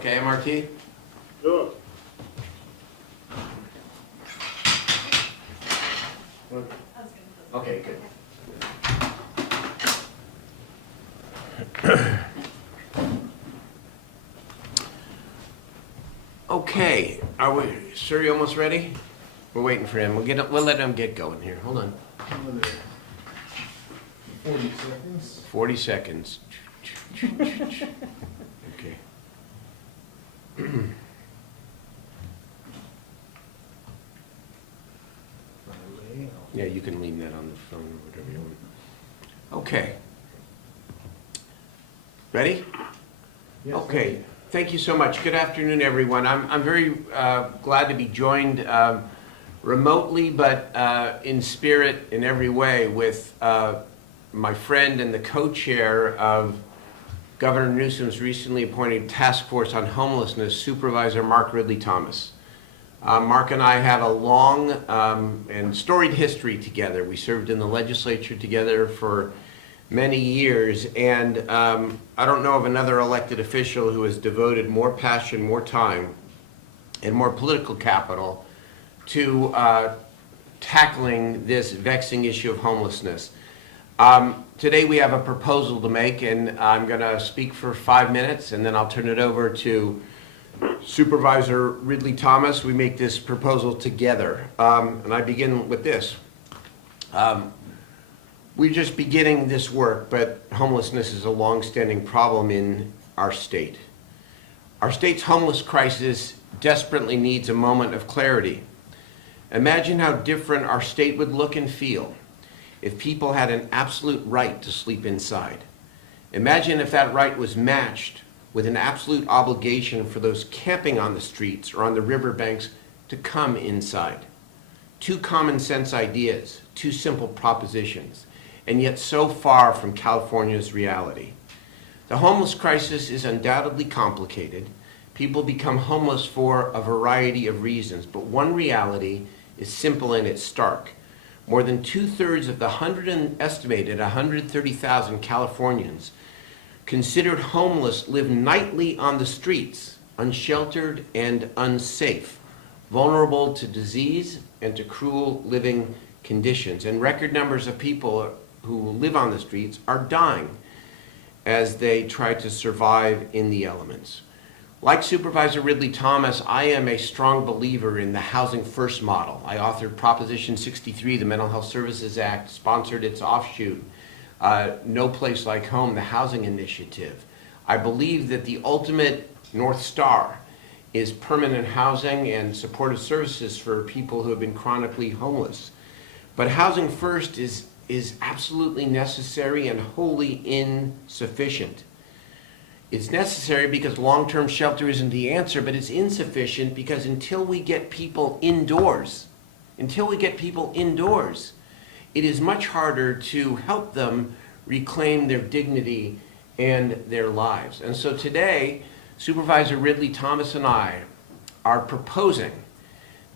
Okay, MRT? Sure. Okay, good. Okay, are we, sir, you almost ready? We're waiting for him. We'll let him get going here. Hold on. 40 seconds. 40 seconds. Okay. Yeah, you can leave that on the phone or whatever you want. Okay. Ready? Yes, Okay. Thank you so much. Good afternoon, everyone. I'm very glad to be joined remotely, but in spirit in every way with my friend and the co-chair of Governor Newsom's recently appointed task force on homelessness, Supervisor Mark Ridley Thomas. Mark and I have a long and storied history together. We served in the legislature together for many years, and I don't know of another elected official who has devoted more passion, more time, and more political capital to tackling this vexing issue of homelessness. Today we have a proposal to make, and I'm going to speak for 5 minutes, and then I'll turn it over to Supervisor Ridley Thomas. We make this proposal together, and I begin with this. We're just beginning this work, but homelessness is a long-standing problem in our state. Our state's homeless crisis desperately needs a moment of clarity. Imagine how different our state would look and feel if people had an absolute right to sleep inside. Imagine if that right was matched with an absolute obligation for those camping on the streets or on the riverbanks to come inside. Two common sense ideas, two simple propositions, and yet so far from California's reality. The homeless crisis is undoubtedly complicated. People become homeless for a variety of reasons, but one reality is simple and it's stark. More than 2/3 of the estimated 130,000 Californians considered homeless live nightly on the streets, unsheltered and unsafe, vulnerable to disease and to cruel living conditions. And record numbers of people who live on the streets are dying as they try to survive in the elements. Like Supervisor Ridley Thomas, I am a strong believer in the Housing First model. I authored Proposition 63, the Mental Health Services Act, sponsored its offshoot, No Place Like Home, the Housing Initiative. I believe that the ultimate North Star is permanent housing and supportive services for people who have been chronically homeless. But Housing First is absolutely necessary and wholly insufficient. It's necessary because long-term shelter isn't the answer, but it's insufficient because until we get people indoors, it is much harder to help them reclaim their dignity and their lives. And so today, Supervisor Ridley Thomas and I are proposing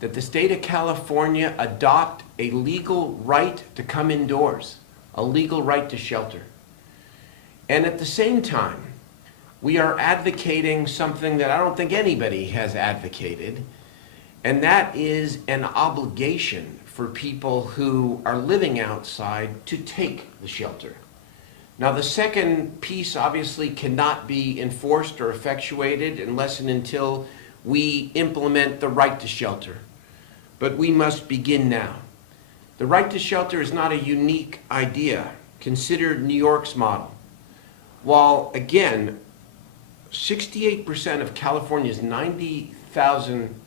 that the state of California adopt a legal right to come indoors, a legal right to shelter. And at the same time, we are advocating something that I don't think anybody has advocated, and that is an obligation for people who are living outside to take the shelter. Now, the second piece obviously cannot be enforced or effectuated unless and until we implement the right to shelter. But we must begin now. The right to shelter is not a unique idea. Consider New York's model. While, again, 68% of California's 90,000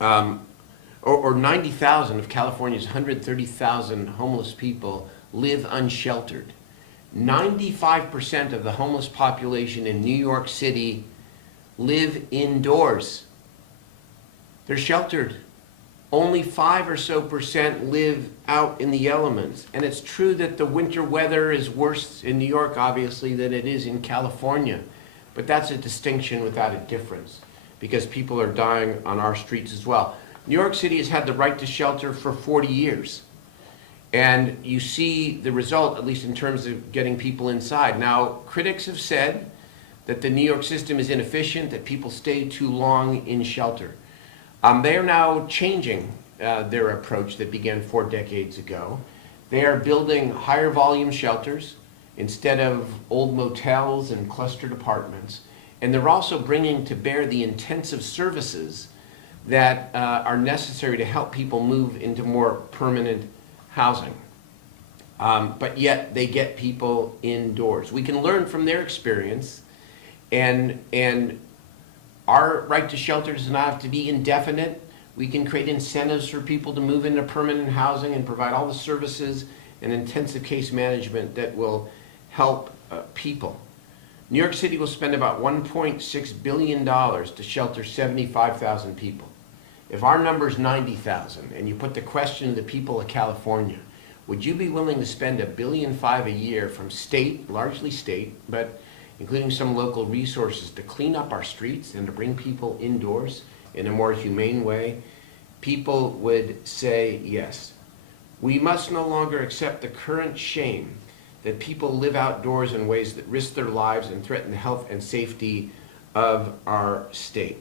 or 90,000 of California's 130,000 homeless people live unsheltered. 95% of the homeless population in New York City live indoors. They're sheltered. Only 5% or so live out in the elements. And it's true that the winter weather is worse in New York, obviously, than it is in California. But that's a distinction without a difference, because people are dying on our streets as well. New York City has had the right to shelter for 40 years. And you see the result, at least in terms of getting people inside. Now, critics have said that the New York system is inefficient, that people stay too long in shelter. They are now changing their approach that began 4 decades ago. They are building higher volume shelters instead of old motels and clustered apartments. And they're also bringing to bear the intensive services that are necessary to help people move into more permanent housing. But yet they get people indoors. We can learn from their experience, and our right to shelter does not have to be indefinite. We can create incentives for people to move into permanent housing and provide all the services and intensive case management that will help people. New York City will spend about $1.6 billion to shelter 75,000 people. If our number is 90,000, and you put the question to the people of California, would you be willing to spend $1.5 billion a year from state, largely state, but including some local resources, to clean up our streets and to bring people indoors in a more humane way? People would say yes. We must no longer accept the current shame that people live outdoors in ways that risk their lives and threaten the health and safety of our state.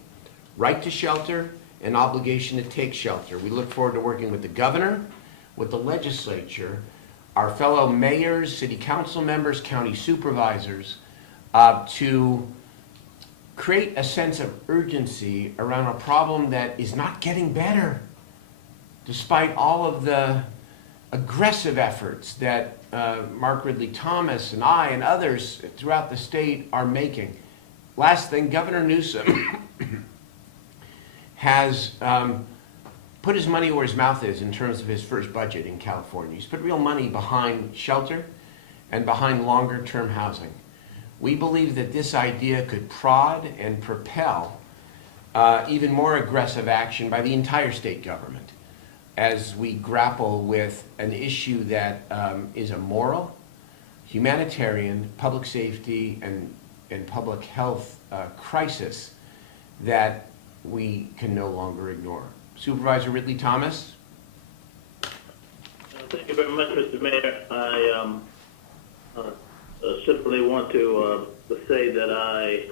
Right to shelter and obligation to take shelter. We look forward to working with the governor, with the legislature, our fellow mayors, city council members, county supervisors, to create a sense of urgency around a problem that is not getting better, despite all of the aggressive efforts that Mark Ridley Thomas and I and others throughout the state are making. Last thing, Governor Newsom has put his money where his mouth is in terms of his first budget in California. He's put real money behind shelter and behind longer-term housing. We believe that this idea could prod and propel even more aggressive action by the entire state government as we grapple with an issue that is a moral, humanitarian, public safety, and public health crisis that we can no longer ignore. Supervisor Ridley Thomas. Thank you very much, Mr. Mayor. I simply want to say that I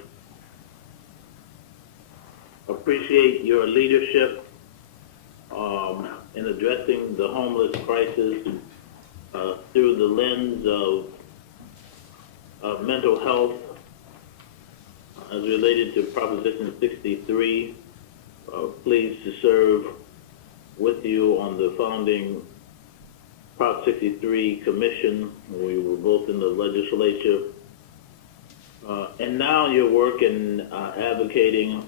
appreciate your leadership in addressing the homeless crisis through the lens of mental health as related to Proposition 63. Pleased to serve with you on the founding Prop 63 Commission. We were both in the legislature. And now your work in advocating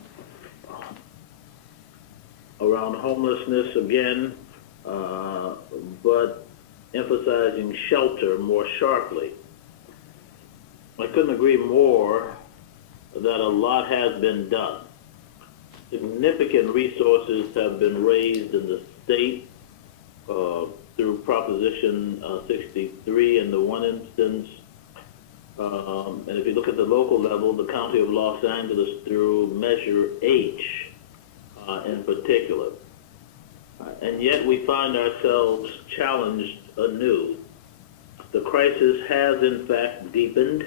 around homelessness again, but emphasizing shelter more sharply. I couldn't agree more that a lot has been done. Significant resources have been raised in the state through Proposition 63 in the one instance. And if you look at the local level, the County of Los Angeles through Measure H in particular. And yet we find ourselves challenged anew. The crisis has in fact deepened.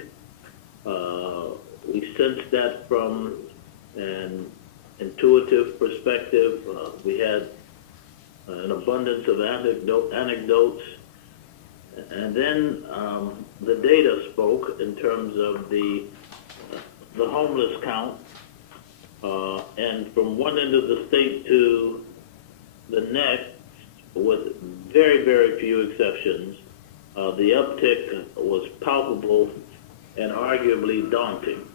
We sense that from an intuitive perspective. We had an abundance of anecdotes. And then the data spoke in terms of the homeless count. And from one end of the state to the next, with very, very few exceptions, the uptick was palpable and arguably daunting.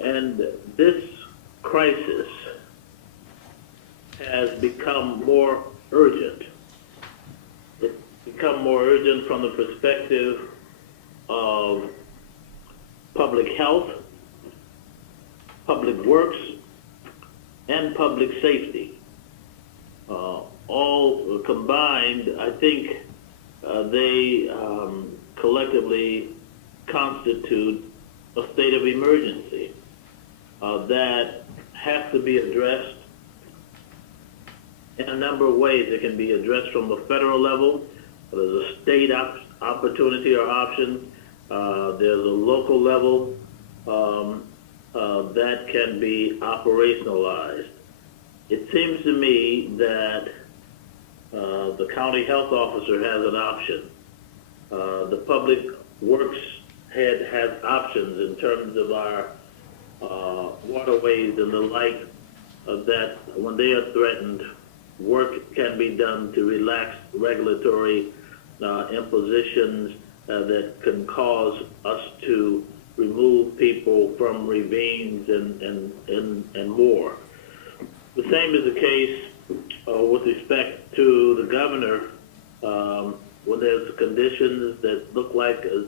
And this crisis has become more urgent. It's become more urgent from the perspective of public health, public works, and public safety. All combined, I think they collectively constitute a state of emergency that has to be addressed in a number of ways. It can be addressed from the federal level. There's a state opportunity or option. There's a local level that can be operationalized. It seems to me that the county health officer has an option. The public works head has options in terms of our waterways and the like, that when they are threatened, work can be done to relax regulatory impositions that can cause us to remove people from ravines and more. The same is the case with respect to the governor when there's conditions that look like a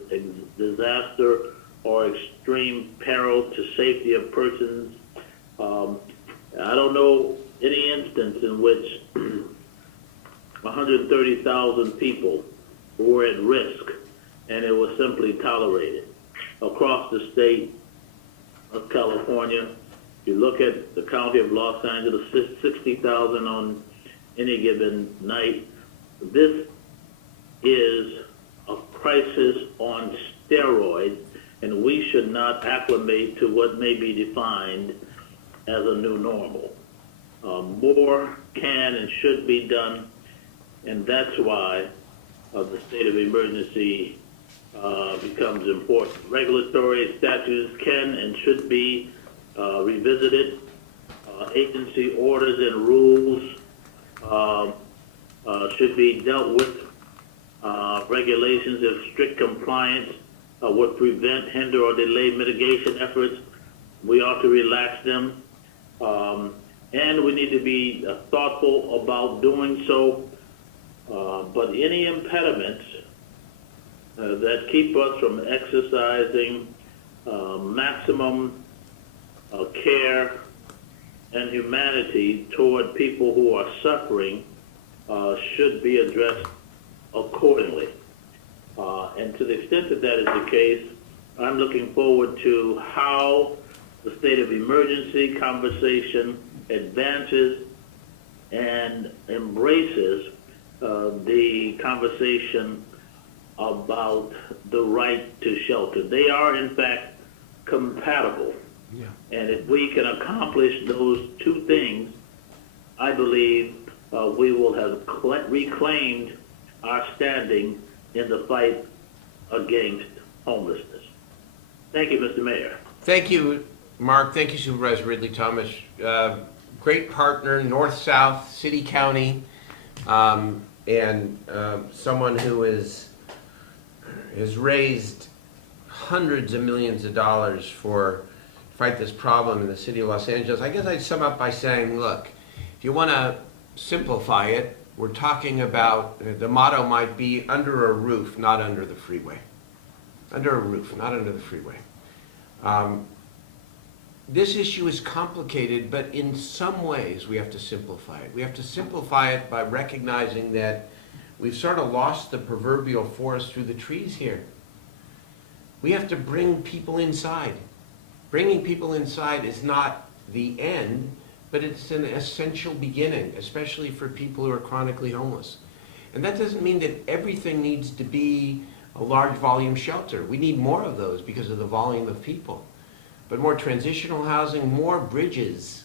disaster or extreme peril to safety of persons. I don't know any instance in which 130,000 people were at risk and it was simply tolerated. Across the state of California, you look at the county of Los Angeles, 60,000 on any given night. This is a crisis on steroids, and we should not acclimate to what may be defined as a new normal. More can and should be done, and that's why the state of emergency becomes important. Regulatory statutes can and should be revisited. Agency orders and rules should be dealt with. Regulations of strict compliance would prevent, hinder, or delay mitigation efforts. We ought to relax them. And we need to be thoughtful about doing so. But any impediments that keep us from exercising maximum care and humanity toward people who are suffering should be addressed accordingly. And to the extent that that is the case, I'm looking forward to how the state of emergency conversation advances and embraces the conversation about the right to shelter. They are, in fact, compatible. Yeah. And if we can accomplish those two things, I believe we will have reclaimed our standing in the fight against homelessness. Thank you, Mr. Mayor. Thank you, Mark. Thank you, Supervisor Ridley Thomas. Great partner, North-South, City, County, and someone who has raised hundreds of millions of dollars for fight this problem in the city of Los Angeles. I guess I'd sum up by saying, look, if you want to simplify it, we're talking about, the motto might be under a roof, not under the freeway. Under a roof, not under the freeway. This issue is complicated, but in some ways we have to simplify it. We have to simplify it by recognizing that we've sort of lost the proverbial forest through the trees here. We have to bring people inside. Bringing people inside is not the end, but it's an essential beginning, especially for people who are chronically homeless. And that doesn't mean that everything needs to be a large volume shelter. We need more of those because of the volume of people. But more transitional housing, more bridges,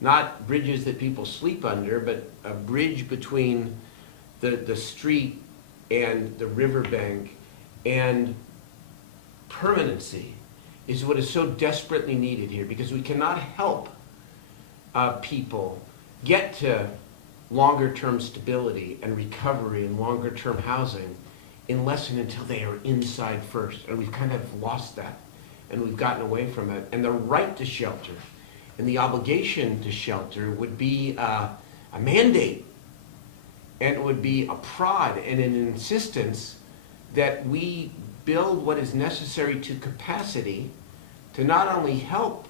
not bridges that people sleep under, but a bridge between the street and the riverbank, and permanency is what is so desperately needed here, because we cannot help people get to longer term stability and recovery and longer term housing unless and until they are inside first. And we've kind of lost that, and we've gotten away from it. And the right to shelter and the obligation to shelter would be a mandate, and it would be a prod and an insistence that we build what is necessary to capacity to not only help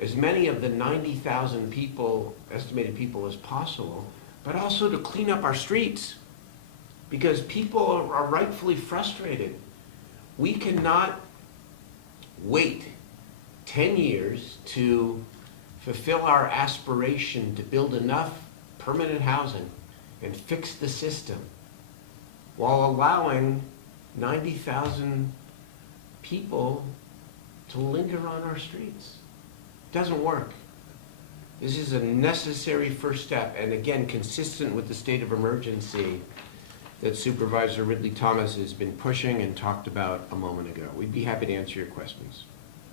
as many of the 90,000 people, estimated people as possible, but also to clean up our streets, because people are rightfully frustrated. We cannot wait 10 years to fulfill our aspiration to build enough permanent housing and fix the system while allowing 90,000 people to linger on our streets. Doesn't work. This is a necessary first step, and again, consistent with the state of emergency that Supervisor Ridley Thomas has been pushing and talked about a moment ago. We'd be happy to answer your questions.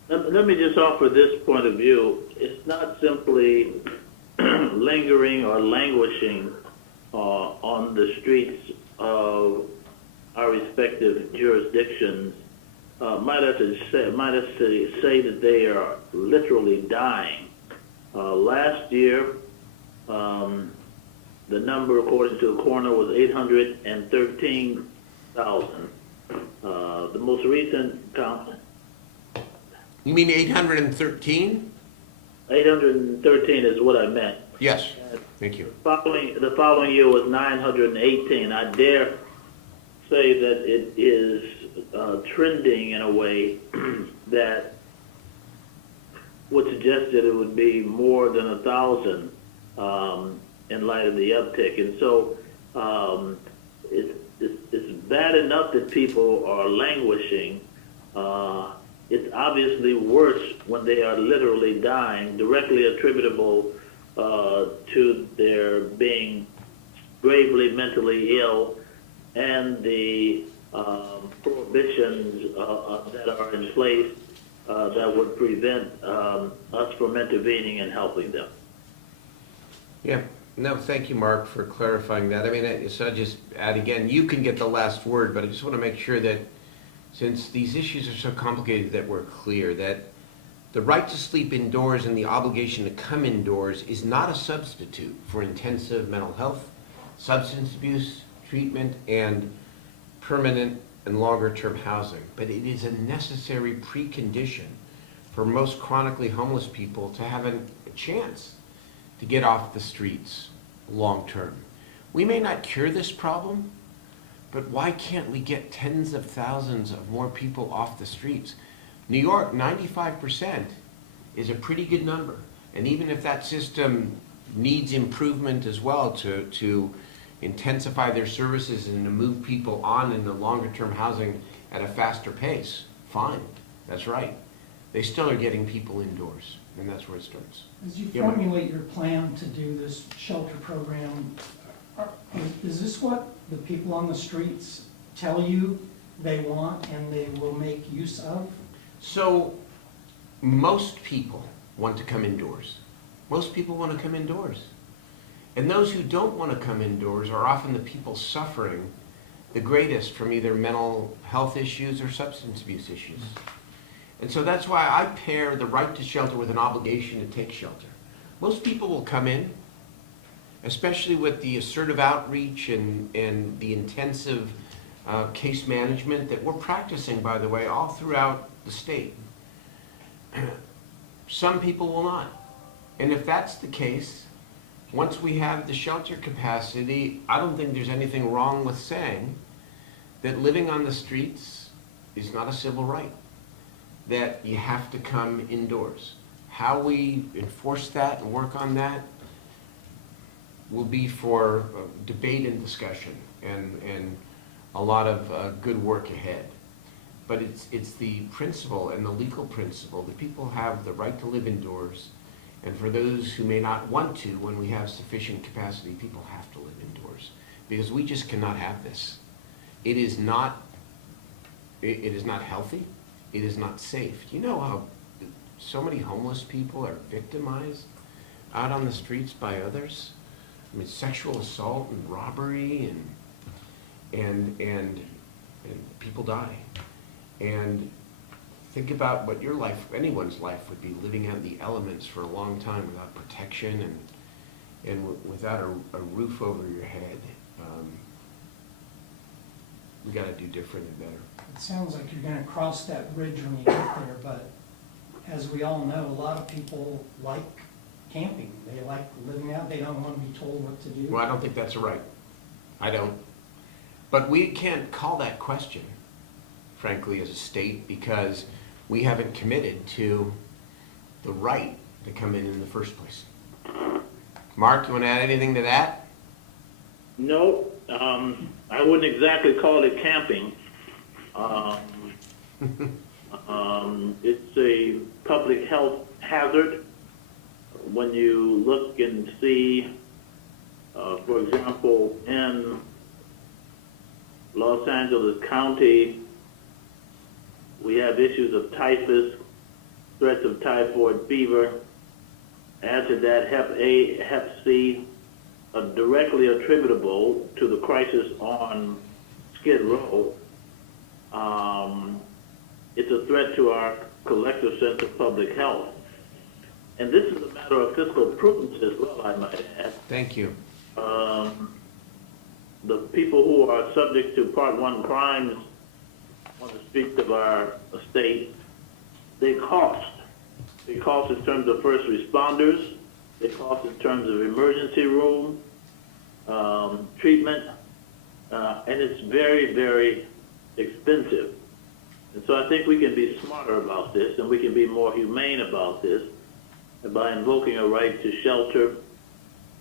Let me just offer this point of view. It's not simply lingering or languishing on the streets of our respective jurisdictions. Might have to say that they are literally dying. Last year, the number, according to the coroner, was 813,000. The most recent count. You mean 813? 813 is what I meant. Yes, thank you. The following year was 918. I dare say that it is trending in a way that would suggest that it would be more than 1,000 in light of the uptick. And so it's bad enough that people are languishing. It's obviously worse when they are literally dying, directly attributable to their being gravely mentally ill and the prohibitions that are in place that would prevent us from intervening and helping them. Yeah, no, thank you, Mark, for clarifying that. I mean, so I just add again, you can get the last word, but I just want to make sure that since these issues are so complicated that we're clear that the right to sleep indoors and the obligation to come indoors is not a substitute for intensive mental health, substance abuse treatment, and permanent and longer-term housing. But it is a necessary precondition for most chronically homeless people to have a chance to get off the streets long-term. We may not cure this problem, but why can't we get tens of thousands of more people off the streets? New York, 95% is a pretty good number. And even if that system needs improvement as well to intensify their services and to move people on into longer-term housing at a faster pace, fine, that's right. They still are getting people indoors, and that's where it starts. As you Yeah, Mike. formulate your plan to do this shelter program, is this what the people on the streets tell you they want and they will make use of? So most people want to come indoors. Most people want to come indoors. And those who don't want to come indoors are often the people suffering the greatest from either mental health issues or substance abuse issues. And so that's why I pair the right to shelter with an obligation to take shelter. Most people will come in, especially with the assertive outreach and the intensive case management that we're practicing, by the way, all throughout the state. Some people will not. And if that's the case, once we have the shelter capacity, I don't think there's anything wrong with saying that living on the streets is not a civil right, that you have to come indoors. How we enforce that and work on that will be for debate and discussion and a lot of good work ahead. But it's the principle and the legal principle that people have the right to live indoors, and for those who may not want to, when we have sufficient capacity, people have to live indoors, because we just cannot have this. It is not healthy. It is not safe. Do you know how so many homeless people are victimized out on the streets by others? I mean, sexual assault and robbery and people die. And think about what your life, anyone's life, would be living out in the elements for a long time without protection and without a roof over your head. We got to do different and better. It sounds like you're going to cross that bridge when you get there, but as we all know, a lot of people like camping. They like living out. They don't want to be told what to do. Well, I don't think that's a right. I don't. But we can't call that question, frankly, as a state, because we haven't committed to the right to come in the first place. Mark, you want to add anything to that? No, I wouldn't exactly call it camping. It's a public health hazard. When you look and see, for example, in Los Angeles County, we have issues of typhus, threats of typhoid fever. Add to that Hep A, Hep C, directly attributable to the crisis on Skid Row. It's a threat to our collective sense of public health. And this is a matter of fiscal prudence as well, I might add. Thank you. The people who are subject to Part 1 crimes on the streets of our state, they cost. They cost in terms of first responders. They cost in terms of emergency room treatment. And it's very, very expensive. And so I think we can be smarter about this, and we can be more humane about this by invoking a right to shelter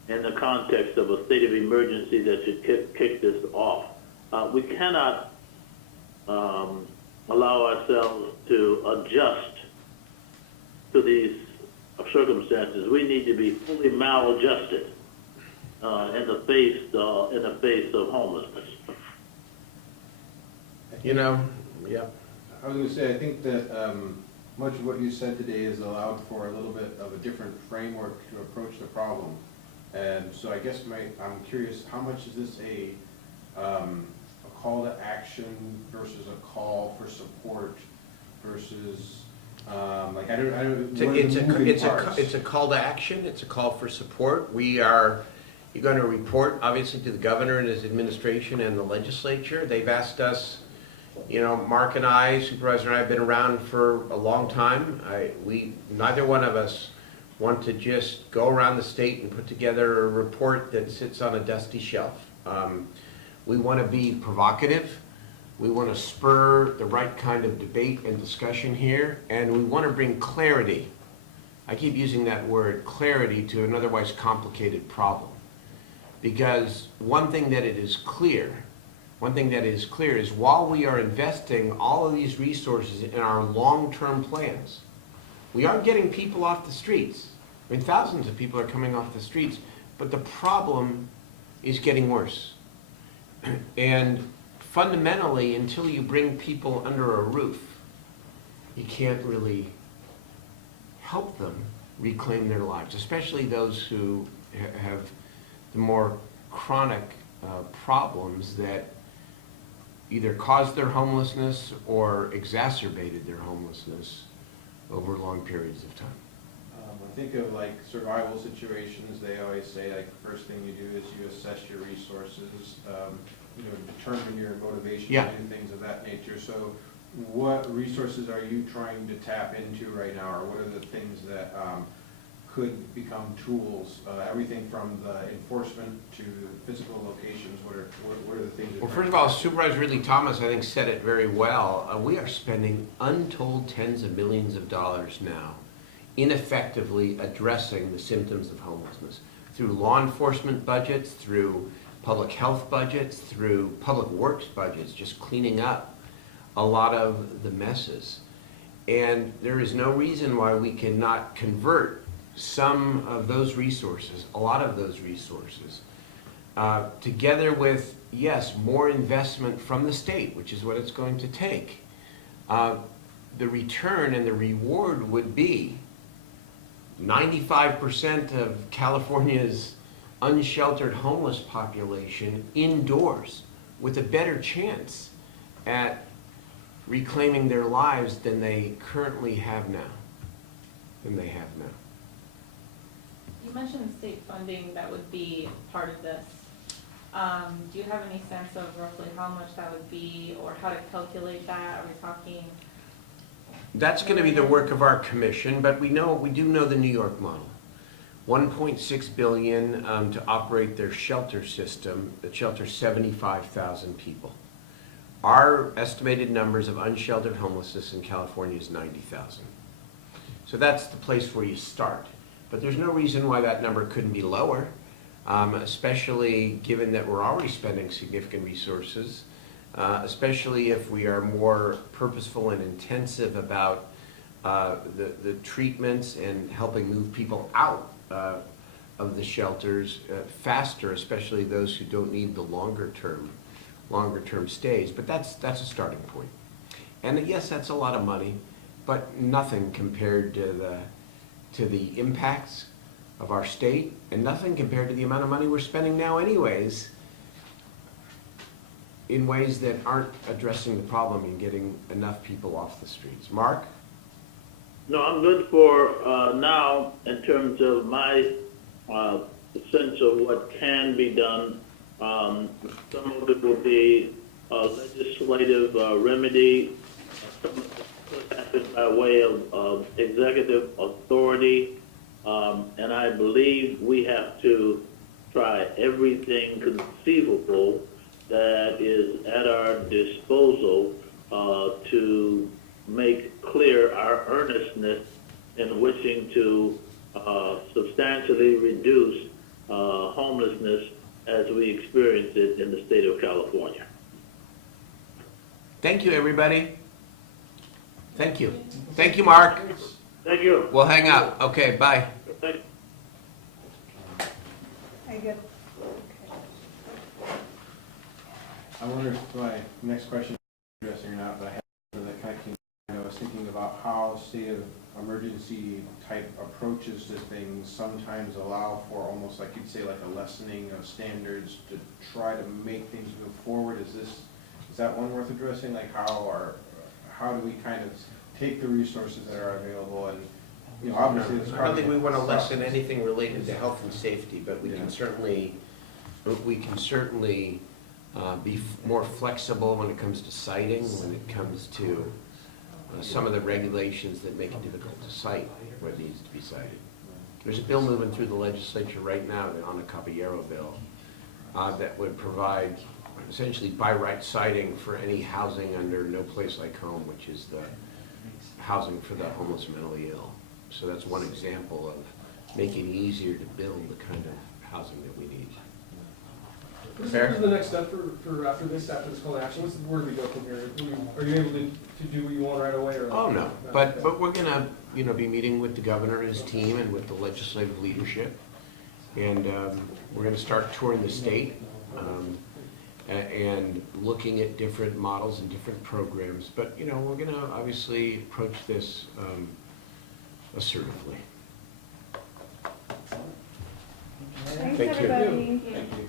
in the context of a state of emergency that should kick this off. We cannot allow ourselves to adjust to these circumstances. We need to be fully maladjusted in the face of homelessness. You know, yeah. I was going to say, I think that much of what you said today has allowed for a little bit of a different framework to approach the problem. And so I guess I'm curious, how much is this a call to action versus a call for support versus, like, I don't It's a call to action, it's a call for support. You're going to report, obviously, to the governor and his administration and the legislature. They've asked us, you know, Mark and I, Supervisor and I, have been around for a long time. Neither one of us want to just go around the state and put together a report that sits on a dusty shelf. We want to be provocative. We want to spur the right kind of debate and discussion here, and we want to bring clarity. I keep using that word, clarity, to an otherwise complicated problem. Because one thing that is clear is while we are investing all of these resources in our long-term plans, we are getting people off the streets. I mean, thousands of people are coming off the streets, but the problem is getting worse. And fundamentally, until you bring people under a roof, you can't really help them reclaim their lives, especially those who have the more chronic problems that either caused their homelessness or exacerbated their homelessness over long periods of time. I think of like survival situations, they always say like the first thing you do is you assess your resources, determine your motivation Yeah. and things of that nature. So what resources are you trying to tap into right now, or what are the things that could become tools? Everything from the enforcement to physical locations, what are the things? Well, first of all, Supervisor Ridley Thomas, I think, said it very well. We are spending untold tens of millions of dollars now ineffectively addressing the symptoms of homelessness through law enforcement budgets, through public health budgets, through public works budgets, just cleaning up a lot of the messes. And there is no reason why we cannot convert some of those resources, a lot of those resources, together with, yes, more investment from the state, which is what it's going to take. The return and the reward would be 95% of California's unsheltered homeless population indoors with a better chance at reclaiming their lives than they currently have now. You mentioned state funding that would be part of this. Do you have any sense of roughly how much that would be or how to calculate that? Are we talking? That's going to be the work of our commission, but we do know the New York model. $1.6 billion to operate their shelter system that shelters 75,000 people. Our estimated numbers of unsheltered homelessness in California is 90,000. So that's the place where you start. But there's no reason why that number couldn't be lower, especially given that we're already spending significant resources especially if we are more purposeful and intensive about the treatments and helping move people out of the shelters faster, especially those who don't need the longer term stays. But that's a starting point. And yes, that's a lot of money, but nothing compared to the impacts of our state, and nothing compared to the amount of money we're spending now anyways, in ways that aren't addressing the problem and getting enough people off the streets. Mark? No, I'm good for now in terms of my sense of what can be done. Some of it will be legislative remedy. Some of it could happen by way of executive authority. And I believe we have to try everything conceivable that is at our disposal to make clear our earnestness in wishing to substantially reduce homelessness as we experience it in the state of California. Thank you, everybody. Thank you. Thank you, Mark. Thank you. We'll hang up. Okay, bye. Thank I get, I wonder if my next question is addressing or not, but I have one that kind of came, I was thinking about how state of emergency type approaches to things sometimes allow for almost like you'd say like a lessening of standards to try to make things move forward. Is that one worth addressing? Like how do we kind of take the resources that are available and, you know, obviously it's I don't think we want to lessen anything related to health and safety, but we can certainly be more flexible when it comes to citing, when it comes to some of the regulations that make it difficult to cite what needs to be cited. There's a bill moving through the legislature right now, the Ana Caballero bill, that would provide essentially by right citing for any housing under No Place Like Home, which is the housing for the homeless mentally ill. So that's one example of making it easier to build the kind of housing that we need. What is the next step for after this call to action? What's the word we go from here? Are you able to do what you want right away? Or Oh, no, but we're gonna, be meeting with the governor and his team and with the legislative leadership. And we're gonna start touring the state and looking at different models and different programs. But, we're gonna obviously approach this assertively. thanks Thank you. everybody. Thank you.